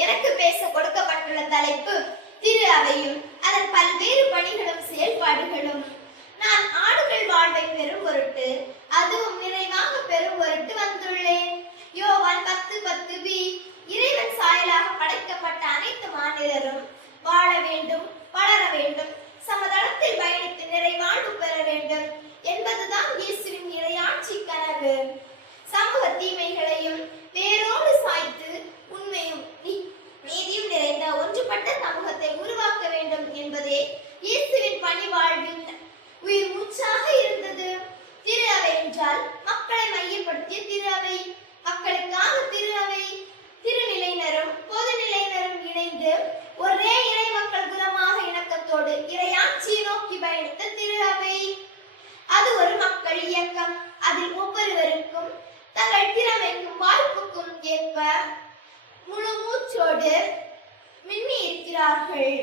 எனக்கு பேச கொடுக்கப்பட்டுள்ள தலைப்பு திரு அவையும் வாய்ப்புக்கும் ஏற்ப முழு மூச்சோடு மின்னி இருக்கிறார்கள்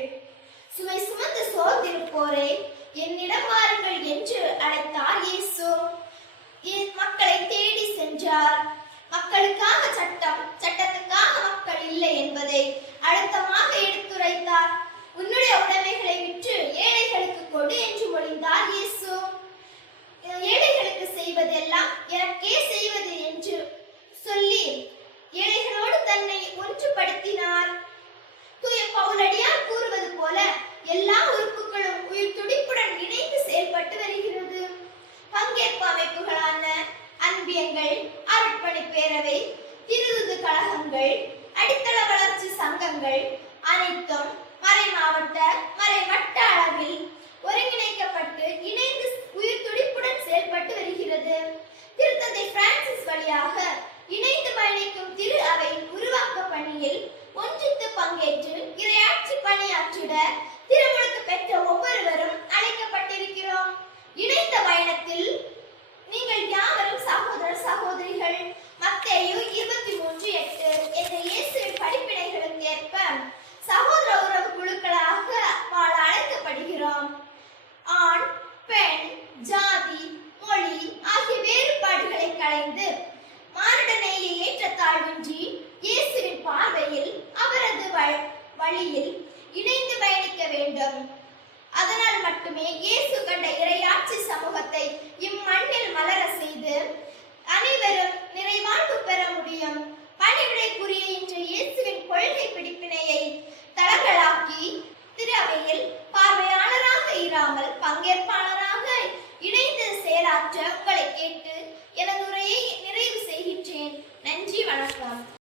சுமை சுமந்து சோர்ந்திருப்போரை என்னிடம் வாருங்கள் என்று அழைத்தார் இயேசு. மக்களை தேடி சென்றார். மக்களுக்காக சட்டம் சட்டத்துக்காக மக்கள் இல்லை என்பதை அழுத்தமாக எடுத்துரை போல எல்லா உறுப்புகளும் உயிர் துடிப்புடன் இணைந்து செயல்பட்டு வருகிறது. பங்கேற்பு அமைப்புகளான அன்பியங்கள் அருட்பணி பேரவை திருதுது கழகங்கள் அடித்தள வளர்ச்சி சங்கங்கள் அனைத்தும் மறை மாவட்ட மறை வட்ட அளவில் ஒருங்கிணைக்கப்பட்டு இணைந்து உயிர் துடிப்புடன் செயல்பட்டு வருகிறது. திருத்தந்தை பிரான்சிஸ் வழியாக பணியாற்றிட திருமுழுக்கு பெற்ற ஒவ்வொருவரும் அழைக்கப்பட்டிருக்கிறோம். இணைந்த பயணத்தில் நீங்கள் யாவரும் சகோதர சகோதரிகள் மத்தேயு இருபத்தி மூன்று எட்டு என்ற இயேசுவின் படிப்பினைகளுக்கு ஏற்ப சகோதர உறவு குழுக்களாக வாழ அழைக்கப்படுகிறோம். ஆண் பெண் ஜாதி மொழி ஆகிய வேறுபாடுகளை களைந்து மானுடநேய ஏற்றத்தாழ்வின்றி இயேசுவின் பார்வையில் அவரது வ- வழியில் இணைந்து பயணிக்க வேண்டும். அதனால் மட்டுமே இயேசு கண்ட இறையாட்சி சமூகத்தை இம்மண்ணில் மலர செய்து அனைவரும் நிறைவாழ்வு பெற முடியும். பணிவிடைக்குரிய இன்று இயேசுவின் கொள்கை பிடிப்பினையை தளங்களாக்கி திருவையில் பார்வையாளராக இராமல் பங்கேற்பாளராக இணைந்து செயலாற்ற உங்களை கேட்டு எனது உரையை நிறைவு செய்கின்றேன். நன்றி வணக்கம்.